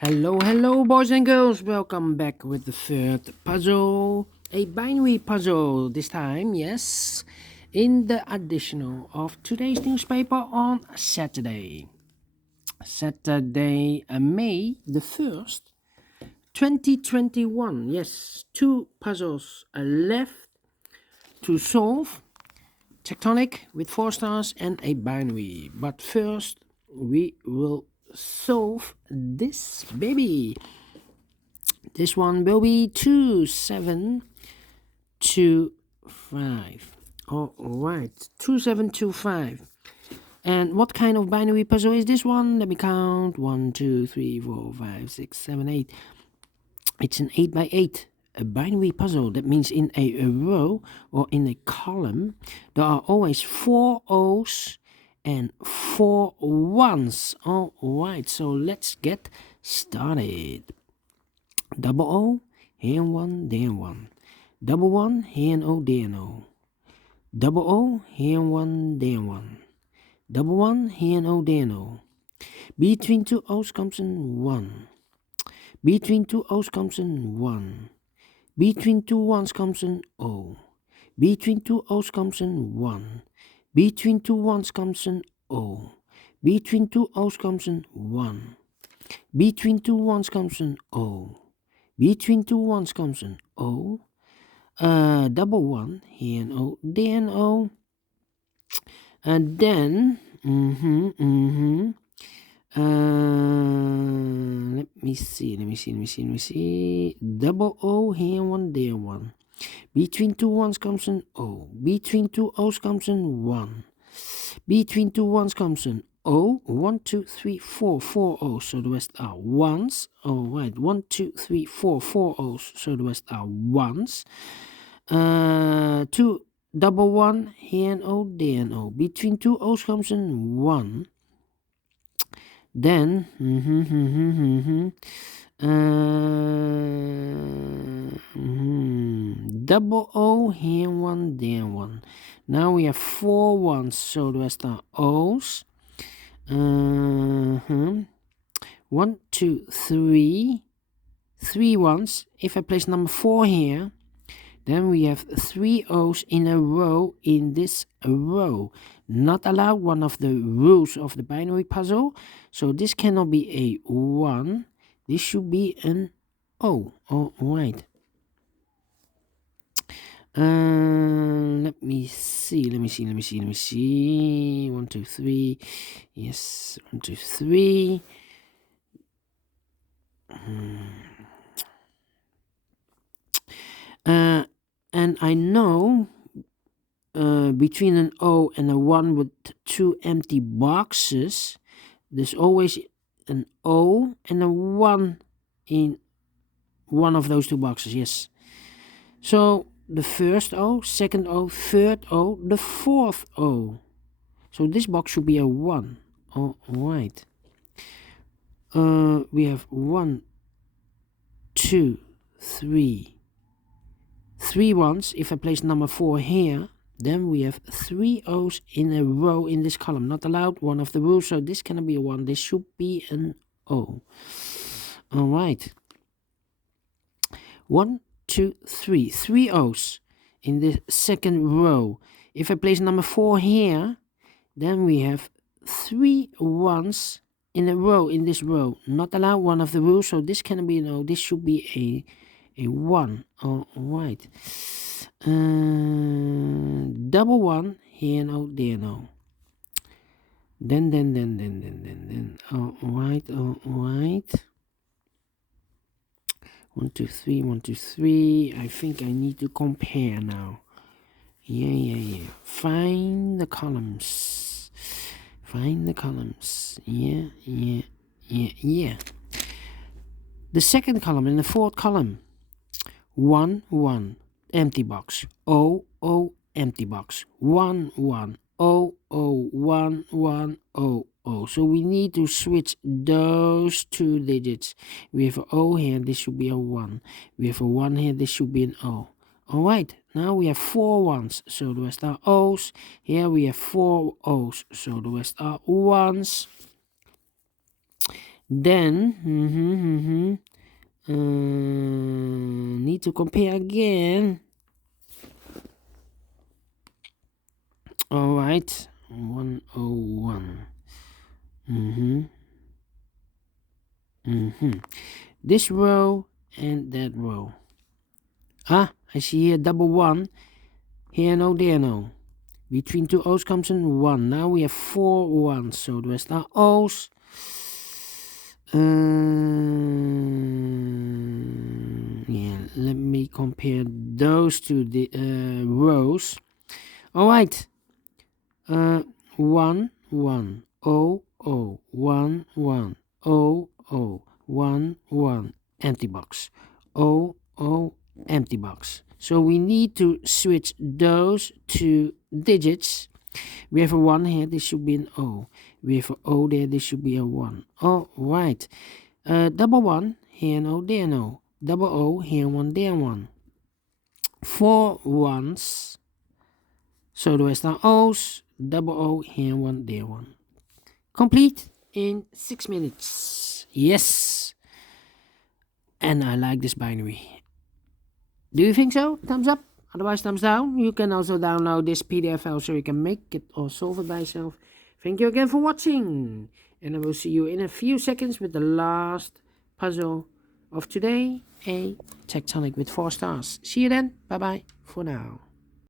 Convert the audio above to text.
Hello, boys and girls. Welcome back with the third puzzle. A binary puzzle this time, yes. In the additional of today's newspaper on Saturday. May the 1st, 2021. Yes, two puzzles are left to solve. Tectonic with 4 stars and a binary. But first, we will solve this baby. This one will be 2725. Alright, 2725. And what kind of binary puzzle is this one? Let me count. 1, 2, 3, 4, 5, 6, 7, 8. It's an 8 by 8. A binary puzzle. That means in a row or in a column, there are always 4 O's and 4 1s. Alright, so let's get started. Double O, here and 1, there and 1. Double 1, here and O, there and O. Double O, here and 1, there and 1. Double 1, here and O, there and O. Between 2 O's comes in 1. Between 2 O's comes in 1. Between 2 1's comes in O. Between 2 O's comes in 1. Between 2 1's comes in O. Between 2 O's comes in 1. Between 2 1's comes in O. Between 2 1's comes an O. Double 1, here and O, there and O. And then, let me see. Double O, here and 1, there and 1. Between 2 1's comes an O. Between 2 O's comes in 1. Between 2 1's comes an O. 1, 2, 3, 4, 4 O's. So the rest are 1s. Alright, 1, 2, 3, 4, 4 O's. So the rest are 1s. 2, double 1, here and O, there and O. Between 2 O's comes in 1. Then, double O, here and 1, there and 1. Now we have 4 1s, so the rest are O's. 1, 2, 3. 3 1s. If I place number 4 here, then we have 3 O's in a row in this row. Not allowed, one of the rules of the binary puzzle. So this cannot be a 1. This should be an O. Alright. Let me see. 1, 2, 3. Yes, 1, 2, 3. And I know between an O and a 1 with 2 empty boxes, there's always an O and a 1 in one of those 2 boxes, yes. So the first O, second O, third O, the fourth O. So this box should be a 1. Alright. We have 1, 2, 3. 3 1s. If I place number 4 here, then we have 3 O's in a row in this column. Not allowed, one of the rules. So this cannot be a 1. This should be an O. Alright. 1, 2, 3. 3 O's in the second row. If I place number 4 here, then we have 3 1s in a row in this row. Not allowed, one of the rules. So this cannot be an O. This should be a 1. Alright. Double 1, here and O, there and O. Then. Alright. 1, 2, 3, 1, 2, 3. I think I need to compare now. Yeah. Find the columns. Yeah. The second column and the fourth column. 1, 1, empty box. O, O, empty box. 1, 1, O, O, 1, 1, O, O. So we need to switch those 2 digits. We have an O here, this should be a 1. We have a 1 here, this should be an O. Alright, now we have 4 1s, so the rest are O's. Here we have 4 O's, so the rest are 1s. Then need to compare again. All right, 101. This row and that row. I see here double one. Here no, there no. Between two O's comes in 1. Now we have 4 ones, so the rest are O's. Yeah, let me compare those to the rows. All right. 1 1 0 0 1 1 0 0 1 1 empty box 0 0 empty box. So we need to switch those two digits. We have a 1 here, this should be an O. We have a O there, this should be a 1. All right. Double 1, here no, there no. Double O, here 1, there 1. 4 ones. So the rest are O's. Double O, here 1, there 1. Complete in 6 minutes. Yes. And I like this binary. Do you think so? Thumbs up. Otherwise, thumbs down. You can also download this PDF file so you can make it or solve it by yourself. Thank you again for watching. And I will see you in a few seconds with the last puzzle of today. A tectonic with 4 stars. See you then. Bye bye for now.